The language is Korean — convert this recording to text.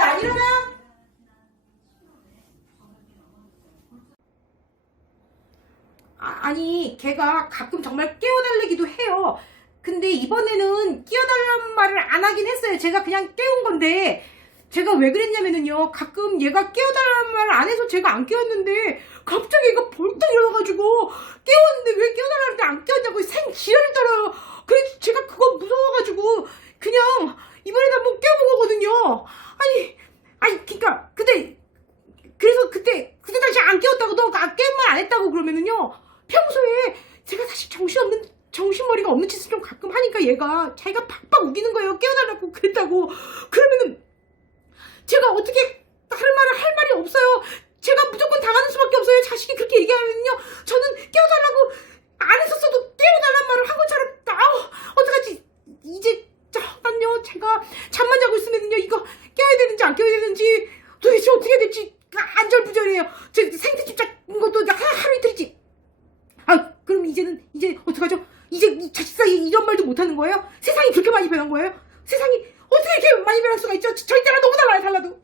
안 일어나? 아, 아니 걔가 가끔 정말 깨워달라기도 해요. 근데 이번에는 끼워달라는 말을 안 하긴 했어요. 제가 그냥 깨운 건데 제가 왜 그랬냐면은요. 가끔 얘가 깨워달라는 말을 안 해서 제가 안 깨웠는데 갑자기 얘가 벌떡 일어나가지고 깨웠는데 왜 깨워달라는데 안 깨웠냐고 생 지랄을 떨어요. 그래서 제가 그거 무서워가지고 그냥 이번에는 한번 거거든요. 아니 아니 그니까 근데 그래서 그때 그때 당시 안 깨웠다고 너 아, 깨말 안 했다고 그러면은요 평소에 제가 사실 정신없는 정신머리가 없는 짓을 좀 가끔 하니까 얘가 자기가 팍팍 우기는 거예요. 깨워달라고 그랬다고. 그러면은 제가 어떻게 다른 말을 할 말이 없어요. 제가 무조건 당하는 수밖에 없어요. 자식이 그렇게 얘기하면요. 저는 깨워달라고 안 했었어도 깨워달란 말을 한 것처럼 아우 어떡하지? 이제 제가 잠만 자고 있으면요 이거 깨워야 되는지 안 깨워야 되는지 도대체 어떻게 해야 될지 안절부절해요. 저 생트집 잡은 것도 하, 하루 이틀이지. 아 그럼 이제는 이제 어떡하죠? 이제 이 자식 사이에 이런 말도 못하는 거예요? 세상이 그렇게 많이 변한 거예요? 세상이 어떻게 이렇게 많이 변할 수가 있죠? 저- 저희 때랑 너무 달라요 달라도.